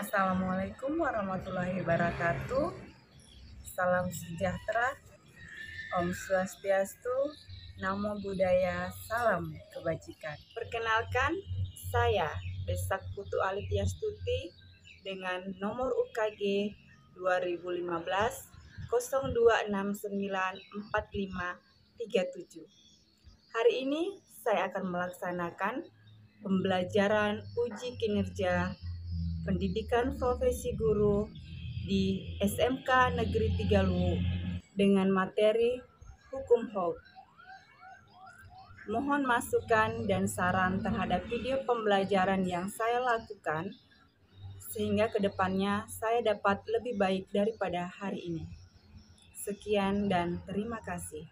Assalamualaikum warahmatullahi wabarakatuh. Salam sejahtera, Om Swastiastu, Namo Buddhaya, salam kebajikan. Perkenalkan, saya Desak Putu Alitiastuti dengan nomor UKG 2015 02694537. Hari ini saya akan melaksanakan pembelajaran uji kinerja pendidikan profesi guru di SMK Negeri 3 Luwu dengan materi Hukum HOW. Mohon masukan dan saran terhadap video pembelajaran yang saya lakukan sehingga kedepannya saya dapat lebih baik daripada hari ini. Sekian dan terima kasih.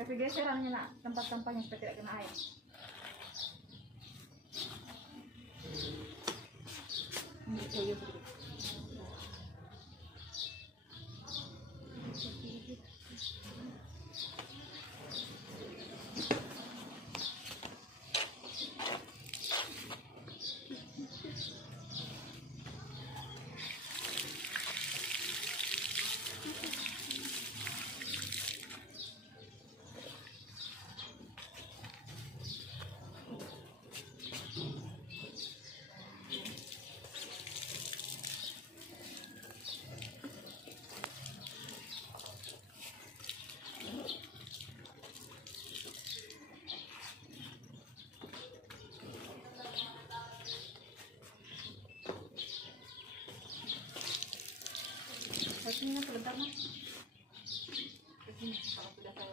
Tapi geserannya nak tempat-tempatnya supaya tidak kena air. Ini sebentar mas. Ini kalau sudah tahu.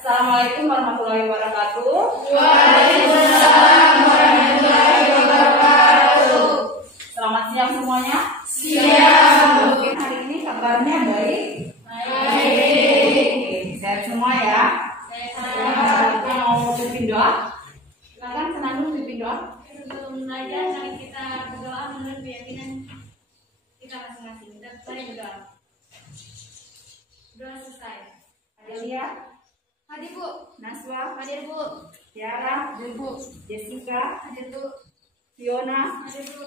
Assalamualaikum warahmatullahi wabarakatuh. Waalaikumsalam warahmatullahi wabarakatuh. Selamat siang semuanya. Siang. Mungkin hari ini kabarnya baik. Baik. Sehat semua ya. Sehat. Kita mau pimpin doa. Silakan senandung pimpin doa. Sebelum belajar, mari kita berdoa menurut keyakinan kita masing-masing. Kita berdoa. Doa selesai. Adelia, Hadir Bu. Naswa, Hadir Bu. Tiara, Hadir Bu. Jessica, Hadir Bu. Fiona, Hadir Bu.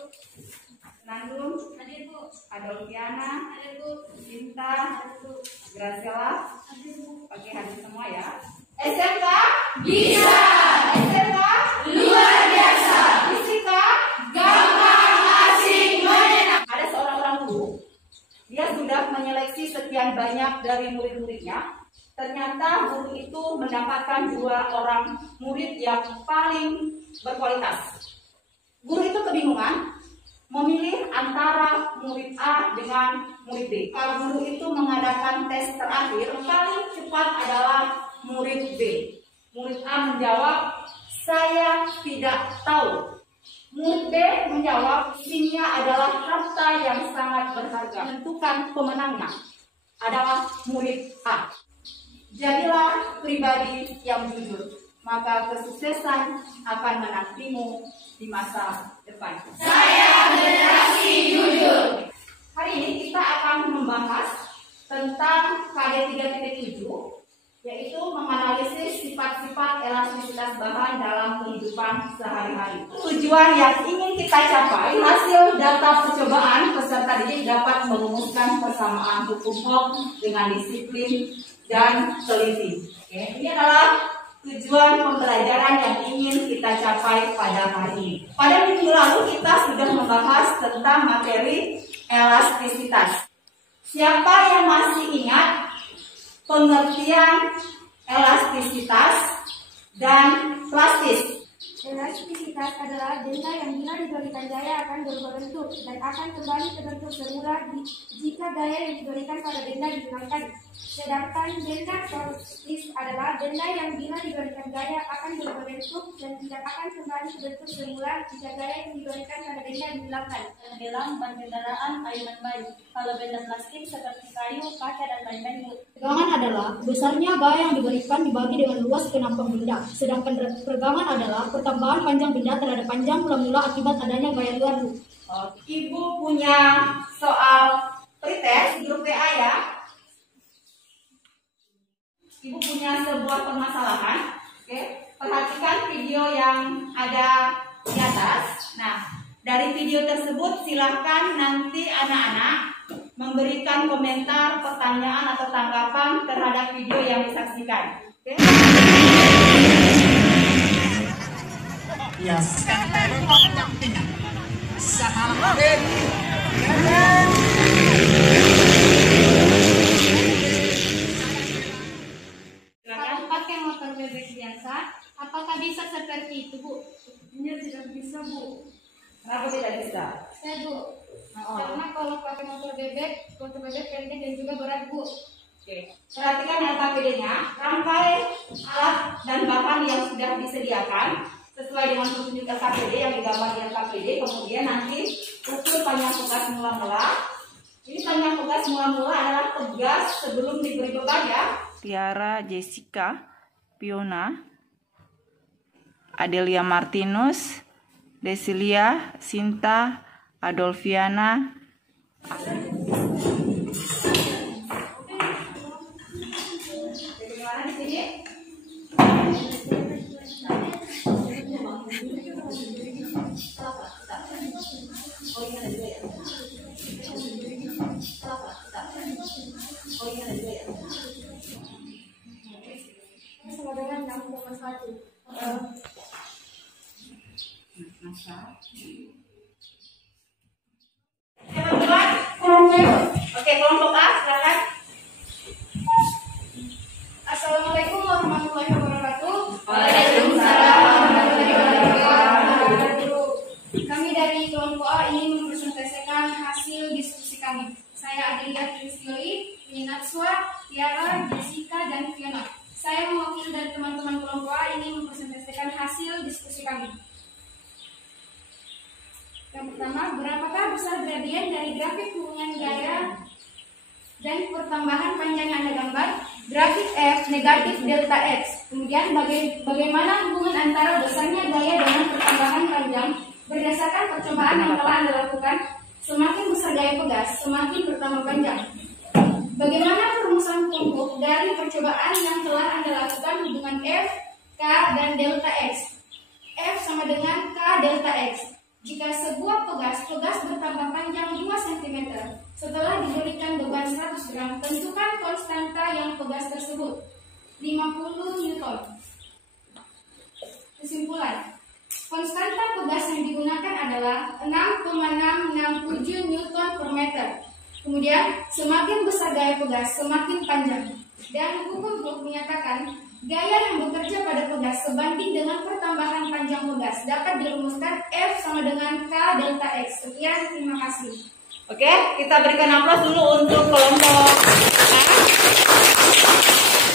Nandung, Hadir Bu. Adolfiana, Hadir Bu. Cinta, Hadir Bu. Graciela. Hadir Bu. Oke, hadir semua ya. SMK bisa, SMK luar biasa, Fisika. gampang, asik, menyenangkan. Ada seorang orang guru, dia sudah menyeleksi sekian banyak dari murid-muridnya. Ternyata guru itu mendapatkan 2 orang murid yang paling berkualitas. Guru itu kebingungan memilih antara murid A dengan murid B. Kalau guru itu mengadakan tes terakhir, paling cepat adalah murid B. Murid A menjawab Saya tidak tahu. Murid B menjawab, kimia adalah harta yang sangat berharga. Menentukan pemenangnya adalah murid A. Jadilah pribadi yang jujur, maka kesuksesan akan menantimu di masa depan. Saya generasi jujur. Hari ini kita akan membahas tentang KD 3.7, yaitu menganalisis sifat-sifat elastisitas bahan dalam kehidupan sehari-hari. Tujuan yang ingin kita capai, hasil data percobaan peserta didik dapat merumuskan persamaan hukum Hooke dengan disiplin dan teliti. Oke, ini adalah tujuan pembelajaran yang ingin kita capai pada hari ini. Pada minggu lalu kita sudah membahas tentang materi elastisitas. Siapa yang masih ingat pengertian elastisitas dan plastis? Elastisitas adalah benda yang bila diberikan gaya akan berubah bentuk dan akan kembali ke bentuk semula jika gaya yang diberikan pada benda dihilangkan. Sedangkan benda plastis adalah benda yang bila diberikan gaya akan berubah bentuk dan tidak akan kembali ke bentuk semula jika gaya yang diberikan pada benda dihilangkan. Dalam ban kendaraan, ayunan bayi. Kalau benda plastik seperti kayu, kaca, dan lain-lain. Pegangan adalah besarnya gaya yang diberikan dibagi dengan luas ke nampang benda. Sedangkan pegangan adalah pertambahan panjang benda terhadap panjang mula-mula akibat adanya gaya baru. Ibu punya soal pretest grup PA ya. Ibu punya sebuah permasalahan. Oke, perhatikan video yang ada di atas. Nah, dari video tersebut silahkan nanti anak-anak memberikan komentar, pertanyaan atau tanggapan terhadap video yang disaksikan. Oke? Kalau pakai motor bebek biasa, apakah bisa seperti itu, Bu? Ini tidak bisa, Bu. Kenapa tidak bisa? Saya, Bu. Karena kalau pakai motor bebek pendek dan juga berat, Bu. Oke. Perhatikan LKPD-nya, rangkai alat dan bahan yang sudah disediakan sesuai dengan petunjuk LKPD yang digambar di LKPD. Kemudian nanti ukur panjang pegas mula-mula. Ini panjang pegas mula-mula adalah pegas sebelum diberi beban ya. Tiara Jessica Piona, Adelia Martinus, Desilia Sinta Adolfiana, Bagaimana di sini? Oh iya ada juga ya. Oh iya ada juga ya. Sama dengan 6,1. Teman-teman, oke kelompok A silakan. Assalamualaikum warahmatullahi wabarakatuh. Waalaikumsalam warahmatullahi wabarakatuh. Kami dari kelompok A ingin mempresentasikan hasil diskusi kami. Saya Adelia Tristioli, Natswa, Tiara, Jessica, dan Fiona. Saya mewakili dari teman-teman kelompok A ingin mempresentasikan hasil diskusi kami. Yang pertama, berapakah besar gradien dari grafik hubungan gaya dan pertambahan panjang yang Anda gambar? Grafik F negatif delta X. Kemudian bagaimana hubungan antara besarnya gaya dengan pertambahan panjang berdasarkan percobaan yang telah Anda lakukan? Semakin besar gaya pegas, semakin bertambah panjang. Bagaimana perumusan kelompok dari percobaan yang telah Anda lakukan hubungan F, K, dan delta X? F sama dengan K delta X. Jika sebuah pegas bertambah panjang 2 cm setelah diberikan beban 100 gram, tentukan konstanta yang pegas tersebut. 50 Newton. Kesimpulan, konstanta pegas yang digunakan adalah 6,667 Newton per meter. Kemudian, semakin besar gaya pegas, semakin panjang. Dan hukum Hooke menyatakan, gaya yang bekerja pada pegas sebanding dengan pertambahan panjang pegas dapat dirumuskan F sama dengan K delta X. Sekian, terima kasih. Oke, kita berikan aplaus dulu untuk kelompok A.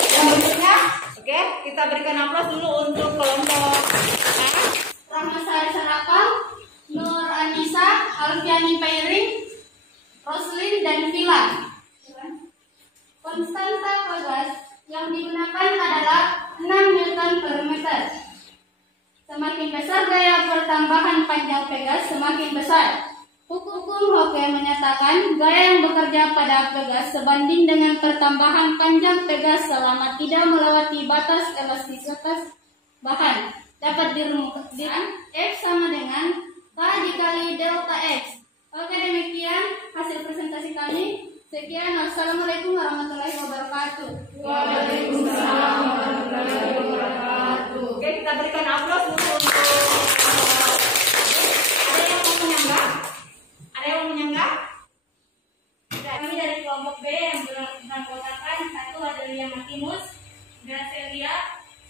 Yang berikutnya, oke. Oke, kita berikan aplaus dulu untuk kelompok A. Rahmasari Sarakal, Nur Anissa, Alfiani Pairing, Roslin, dan Vila. Konstanta Pegas yang digunakan adalah 6 Newton per meter. Semakin besar gaya pertambahan panjang Pegas, semakin besar. Hukum Hooke menyatakan gaya yang bekerja pada Pegas sebanding dengan pertambahan panjang Pegas selama tidak melewati batas elastisitas bahan. Dapat dirumuskan F sama dengan K dikali delta X. Oke, demikian hasil presentasi kami. Sekian, wassalamualaikum warahmatullahi wabarakatuh. Waalaikumsalam warahmatullahi wabarakatuh. Oke, kita berikan aplaus dulu untuk ada yang mau menyanggah? Ada yang mau menyanggah? Kami dari kelompok B yang beranggotakan 1 Adelia Martinus, Gracelia,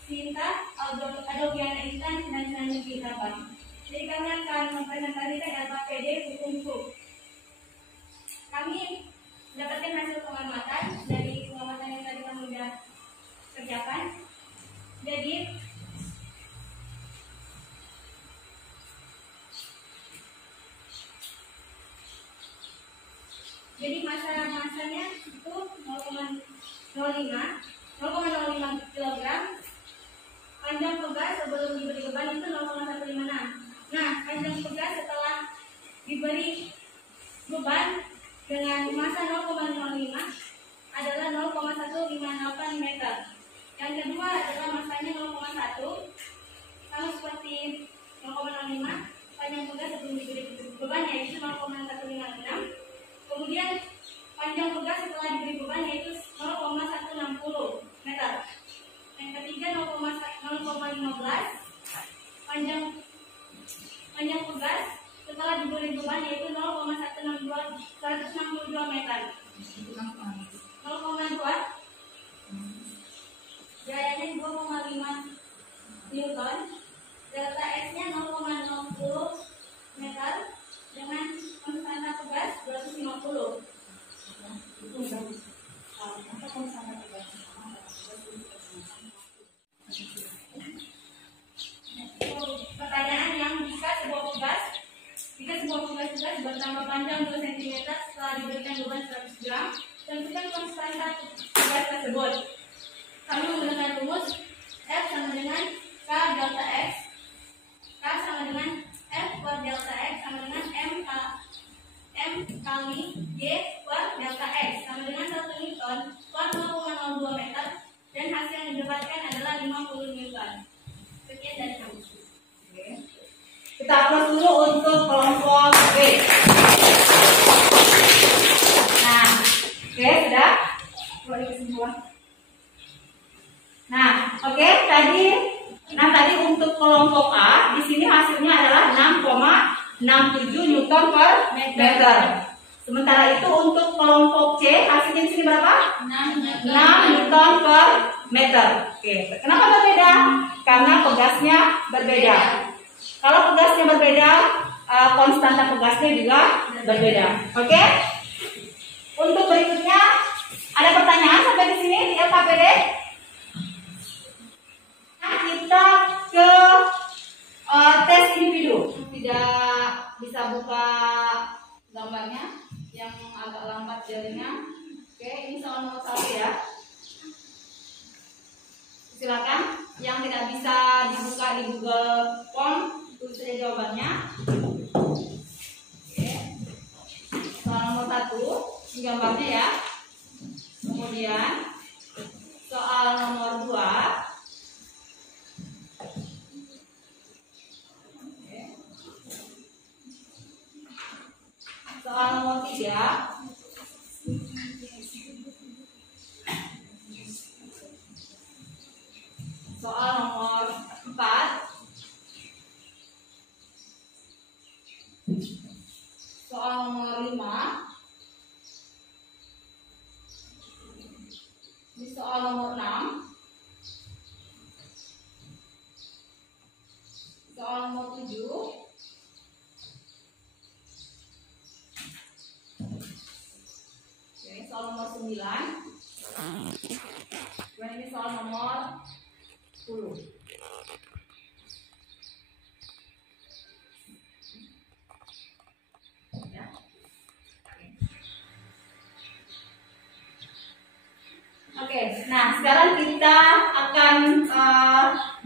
Sinta, Adoviana Intan, dan Nani Gitaba. Jadi kami akan mempresentasikan LKPD Hukum. Kami mendapatkan hasil pengamatan dari pengamatan yang tadi kami sudah kerjakan. Jadi masanya itu 0,05 kg. Panjang pegas sebelum diberi beban itu 0,156. Nah, panjang pegas setelah diberi beban dengan masa 0,05 adalah 0,158 meter. Yang kedua adalah masanya 0,1, sama seperti 0,05. Panjang pegas sebelum diberi beban yaitu 0,156. Kemudian panjang pegas setelah diberi beban yaitu 0,160 meter. Yang ketiga 0,15. Panjang pegas setelah diberi beban yaitu 162 meter. 0,2 gayanya 2,5 Newton. Delta X-nya 0,60 meter dengan konstanta pegas 250. Pertanyaan yang jika sebuah pegas bertambah panjang 2 cm setelah diberikan beban 100 gram, tentukan konstanta pegas tersebut. Kami menggunakan rumus F sama dengan K delta X. K sama dengan F per delta X sama dengan M kali G per delta X sama dengan 1 Newton per 0,02 meter, dan hasil yang didapatkan adalah 50 Newton. Sekian dari kami. Kita aplaus dulu untuk kelompok B. Nah, oke, sudah. Boleh kesimpulan. Nah, oke, tadi untuk kelompok A di sini hasilnya adalah 6,67 Newton per meter. Sementara itu untuk kelompok C hasilnya di sini berapa? 6 Newton per meter. Oke, kenapa berbeda? Karena pegasnya berbeda. Kalau pegasnya berbeda, konstanta pegasnya juga berbeda. Oke? Untuk berikutnya, ada pertanyaan sampai di sini di LKPD? Nah, kita ke tes individu. Tidak bisa buka gambarnya, yang agak lambat jarinya. Oke, ini soal nomor 1 ya. Silakan, yang tidak bisa dibuka di Google Form, tulis saja jawabannya. Oke. Soal nomor 1, ini gambarnya ya. Kemudian soal nomor 2. Oke. Soal nomor 3. Soal nomor 4. Soal nomor 5. Di soal nomor 6. Soal nomor 7. Oke, soal nomor 9. Dan ini soal nomor Nah, sekarang kita akan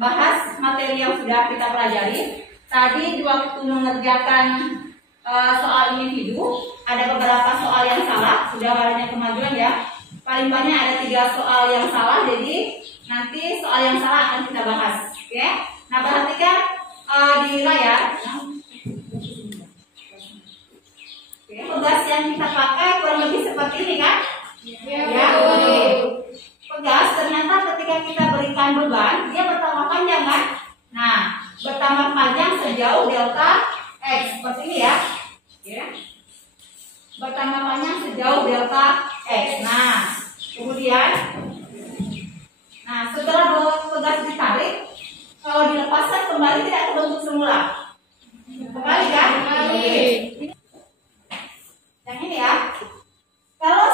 bahas materi yang sudah kita pelajari. Tadi waktu mengerjakan soal individu, ada beberapa soal yang salah, sudah banyak kemajuan ya. Paling banyak ada 3 soal yang salah, jadi nanti soal yang salah akan kita bahas. Oke? Nah, perhatikan di layar. Oke, tugas yang kita pakai kurang lebih seperti ini kan? Ya. Oke. Pegas ternyata ketika kita berikan beban, dia bertambah panjang kan? Nah, bertambah panjang sejauh delta X seperti ini ya. Oke. Bertambah panjang sejauh delta X. Nah, kemudian setelah pegas ditarik, kalau dilepaskan kembali tidak ke bentuk semula. Kembali kan? Kembali. Yang ini ya. Kalau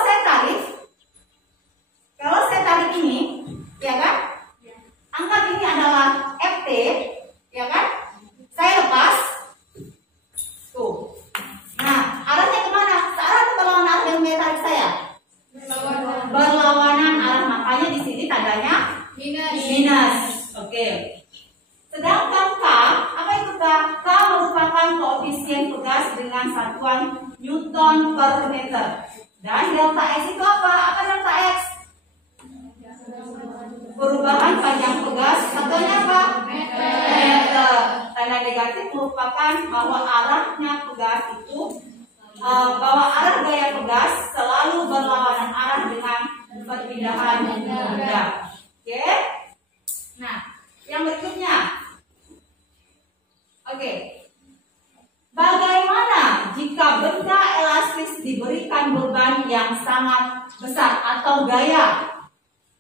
saya tarik ini, ya kan? Anggap ini adalah FT, ya kan? Saya lepas. Tuh. Nah, arahnya kemana? Searah atau berlawanan arah yang tarik saya? Berlawanan arah, makanya di sini tandanya minus. Oke. Sedangkan K, apa itu K? K merupakan koefisien pegas dengan satuan Newton per meter. Dan delta X itu apa? Apa delta X? Perubahan panjang pegas, satuannya apa? Meter. Tanda negatif merupakan bahwa arahnya pegas itu bahwa arah gaya pegas selalu berlawanan arah dengan perpindahan benda. Oke? Nah, yang berikutnya. Oke. Bagaimana jika benda elastis diberikan beban yang sangat besar atau gaya?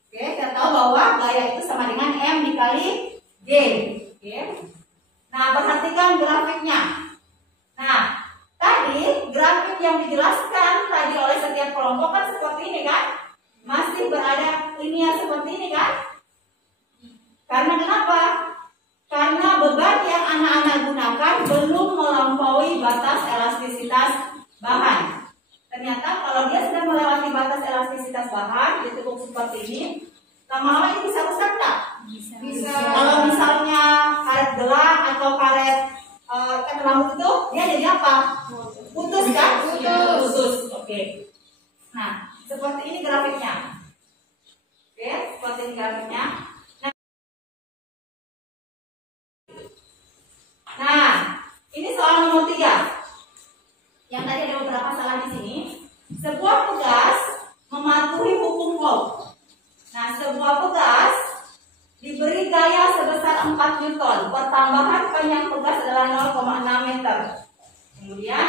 Oke, kita tahu bahwa gaya itu sama dengan M dikali G. Oke. Nah, perhatikan grafiknya. Nah, tadi grafik yang dijelaskan tadi oleh setiap kelompok kan seperti ini kan? Masih berada linear seperti ini kan? Karena kenapa? Karena beban yang anak-anak gunakan belum melampaui batas elastisitas bahan. Ternyata kalau dia sudah melewati batas elastisitas bahan, dia cukup seperti ini, lama-lama ini bisa rusak tak? Bisa. Kalau misalnya karet gelang atau karet ikat rambut itu, dia jadi apa? Putus kan? Putus. Oke. Nah, seperti ini grafiknya. Oke, seperti ini grafiknya. Nah, ini soal nomor 3. Yang tadi ada beberapa salah di sini. Sebuah pegas mematuhi hukum Coulomb. Nah, sebuah pegas diberi gaya sebesar 4 Newton. Pertambahan panjang pegas adalah 0,6 meter. Kemudian,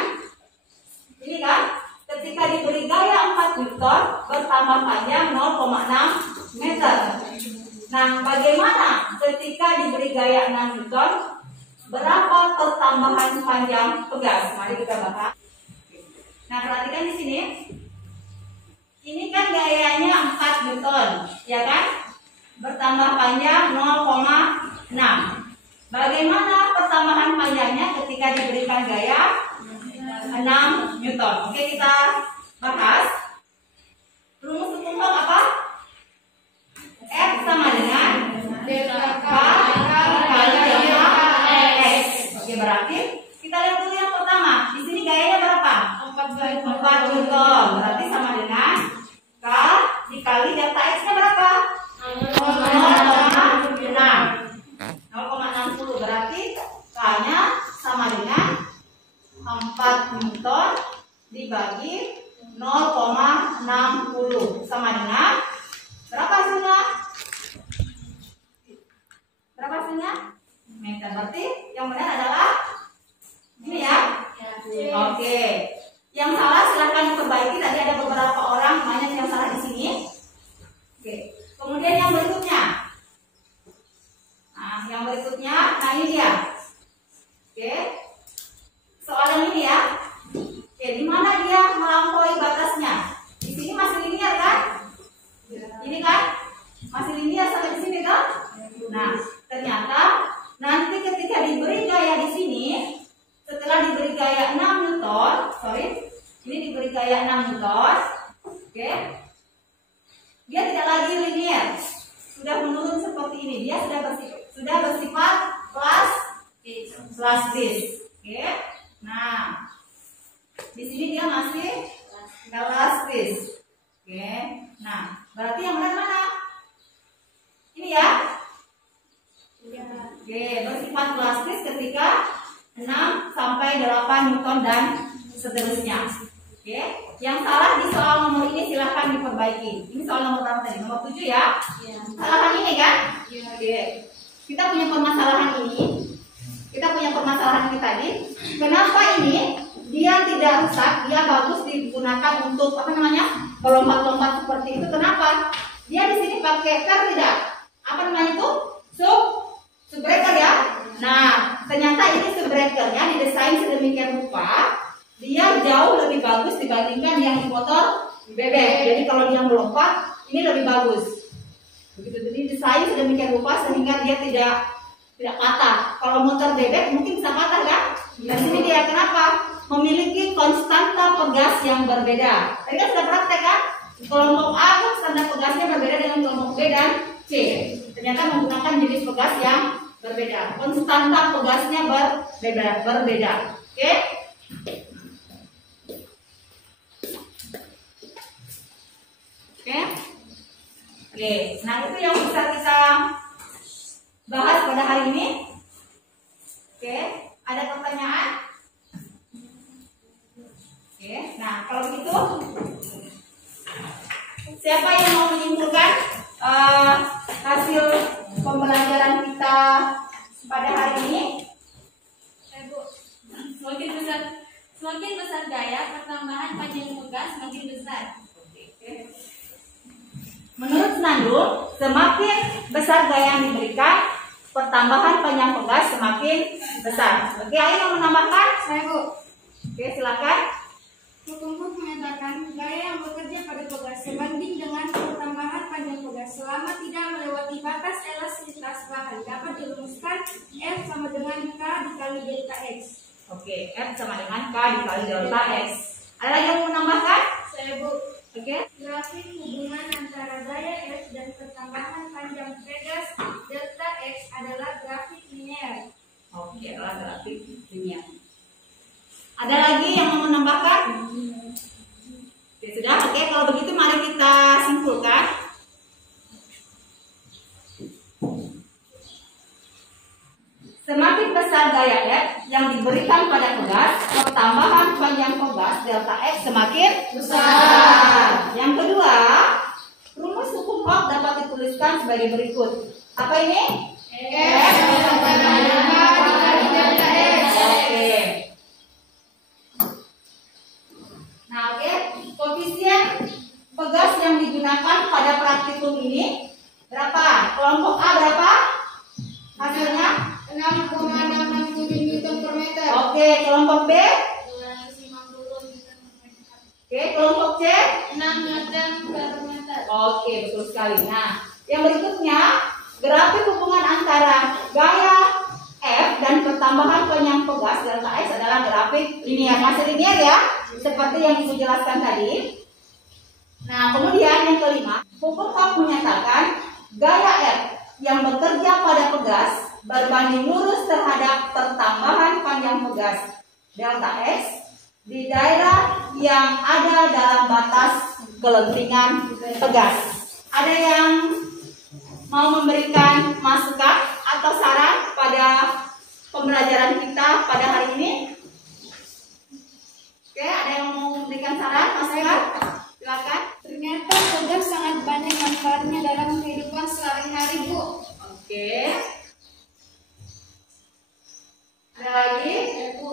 ini kan, ketika diberi gaya 4 Newton, bertambah panjang 0,6 meter. Nah, bagaimana ketika diberi gaya 6 Newton? Berapa pertambahan panjang pegas? Mari kita bahas. Nah, perhatikan di sini. Ini kan gayanya 4 Newton, ya kan? Bertambah panjang 0,6. Bagaimana pertambahan panjangnya ketika diberikan gaya 6 Newton? Oke, kita bahas. Rumus hukum Coulomb apa? F sama dengan delta K kali delta X. Oke, berarti kita lihat dulu yang pertama. Di sini gayanya berapa? 4 Newton. Berarti sama dengan K dikali delta X-nya berapa? 0,60. Berarti K-nya sama dengan 4 Newton dibagi 0,60 sama dengan berapa hasilnya? Berapa hasilnya? Meter. Berarti yang benar adalah ini ya. Oke. Yang salah silahkan diperbaiki. Tadi ada beberapa orang banyak yang salah di sini. Oke. Kemudian yang berikutnya. Nah, yang berikutnya, nah ini dia. Oke. Soal yang ini ya. Oke, di mana dia melampaui batasnya? Di sini masih linear kan? Ini kan? Masih linear sampai di sini kan? Nah, ternyata nanti ketika diberi gaya di sini, setelah diberi gaya 6 Newton, flash disk. Oke. Nah, di sini dia masih elastis. Oke. Nah, berarti yang benar mana? Ini ya. Oke, bersifat elastis ketika 6 sampai 8 Newton dan seterusnya. Oke. Yang salah di soal nomor ini silahkan diperbaiki. Ini soal nomor berapa tadi? Nomor 7 ya. Kesalahan ini kan? Oke. Kita punya permasalahan ini. Tadi. Kenapa ini dia tidak rusak? Dia bagus digunakan untuk apa namanya? Lompat-lompat seperti itu. Kenapa? Dia di sini pakai tidak? Apa namanya itu? Subbreaker ya. Nah, ternyata ini subbreakernya didesain sedemikian rupa, dia jauh lebih bagus dibandingkan yang di motor bebek. Jadi kalau dia melompat, ini lebih bagus. Begitu, jadi desain sedemikian rupa sehingga dia tidak patah. Kalau motor bebek mungkin bisa patah kan? Di sini dia kenapa? Memiliki konstanta pegas yang berbeda. Tadi kan sudah praktek kan? Kelompok A konstanta pegasnya berbeda dengan kelompok B dan C. Ternyata menggunakan jenis pegas yang berbeda. Konstanta pegasnya berbeda. Oke? Oke. Nah itu yang bisa kita bahas pada hari ini. Oke, ada pertanyaan? Oke, nah kalau begitu siapa yang mau menyimpulkan hasil pembelajaran kita pada hari ini? Semakin besar gaya, pertambahan panjang pegas semakin besar. Menurut Senandung, semakin besar gaya yang diberikan, pertambahan panjang pegas semakin besar. Oke, ayo mau menambahkan? Saya, Bu. Oke, silakan. Hukum menyatakan gaya yang bekerja pada pegas sebanding dengan pertambahan panjang pegas selama tidak melewati batas elastisitas bahan dapat dirumuskan F sama dengan K dikali delta X. Oke, F sama dengan K dikali delta X. Ada lagi yang mau menambahkan? Saya, Bu. Oke. Grafik hubungan antara gaya F dan pertambahan panjang pegas delta X adalah grafik linear. Oke, adalah grafik linear. Ada lagi yang mau menambahkan? Oke, sudah. Oke, kalau begitu mari kita simpulkan. Semakin besar gaya F yang diberikan pada pegas, pertambahan panjang pegas delta X semakin besar. Yang kedua, rumus hukum Hooke dapat dituliskan sebagai berikut. Apa ini? F sama dengan K dikali delta X. Oke. Nah, oke. Koefisien pegas yang digunakan pada praktikum ini berapa? Kelompok A berapa? Hasilnya 6,667 Newton per meter. Oke, kelompok B? 250 Newton per meter. Oke, kelompok C? 6 Newton per meter. Oke, betul sekali. Nah, yang berikutnya, grafik hubungan antara gaya F dan pertambahan panjang pegas delta X adalah grafik linear. Masih linear ya, seperti yang Ibu jelaskan tadi. Nah, kemudian yang kelima, hukum Hooke menyatakan gaya F yang bekerja pada pegas berbanding lurus terhadap pertambahan panjang pegas delta X di daerah yang ada dalam batas kelentingan pegas. Ada yang mau memberikan masukan atau saran pada pembelajaran kita pada hari ini? Oke, ada yang mau memberikan saran, masukan? Silakan. Ternyata pegas sangat banyak manfaatnya dalam kehidupan sehari-hari, Bu. Oke. Ada lagi? Bu.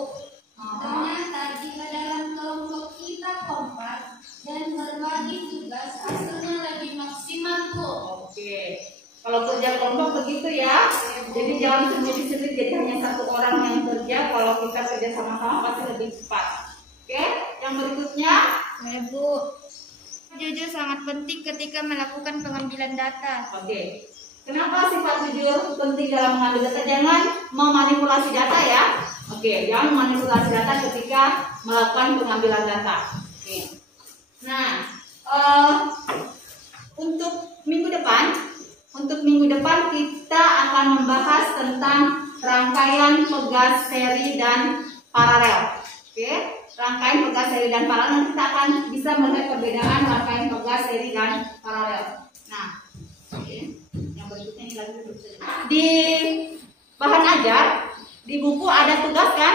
Ternyata jika dalam kelompok kita kompak dan berbagi tugas, hasilnya lebih maksimal, Bu. Oke. Kalau kerja kelompok begitu ya. Jadi jangan sendiri-sendiri, jadi hanya satu orang yang kerja. Kalau kita kerja sama-sama pasti lebih cepat. Oke. Yang berikutnya, Bu. Jujur sangat penting ketika melakukan pengambilan data. oke. Kenapa sifat jujur penting dalam mengambil data? Jangan memanipulasi data ya. Oke, jangan memanipulasi data ketika melakukan pengambilan data. Oke. Nah, untuk minggu depan kita akan membahas tentang rangkaian pegas seri dan paralel. Oke, rangkaian pegas seri dan paralel, nanti kita akan bisa melihat perbedaan rangkaian pegas seri dan paralel. Nah, oke, yang berikutnya ini lagi di bahan ajar di buku ada tugas kan?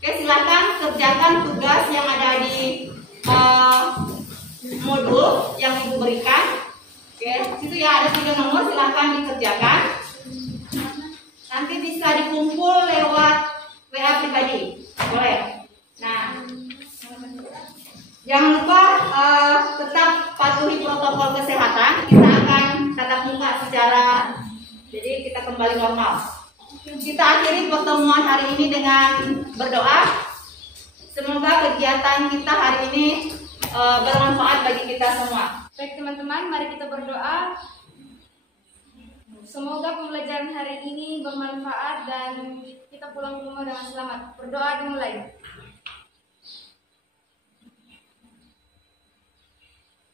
Oke, silakan kerjakan tugas yang ada di modul yang ibu berikan. Oke, situ ya ada 3 nomor, silakan dikerjakan. Nanti bisa dikumpul lewat WA pribadi, boleh. Nah, jangan lupa tetap patuhi protokol kesehatan. Kita akan tatap muka secara, jadi kita kembali normal. Kita akhiri pertemuan hari ini dengan berdoa. Semoga kegiatan kita hari ini bermanfaat bagi kita semua. Baik teman-teman, mari kita berdoa. Semoga pembelajaran hari ini bermanfaat dan kita pulang ke rumah dengan selamat. Berdoa dimulai.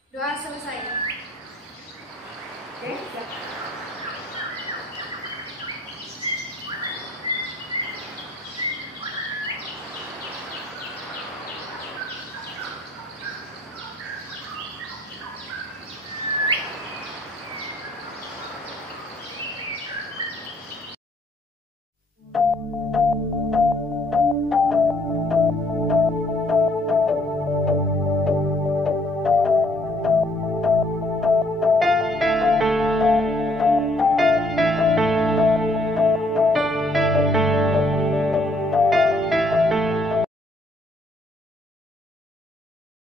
Doa selesai. Oke, siap.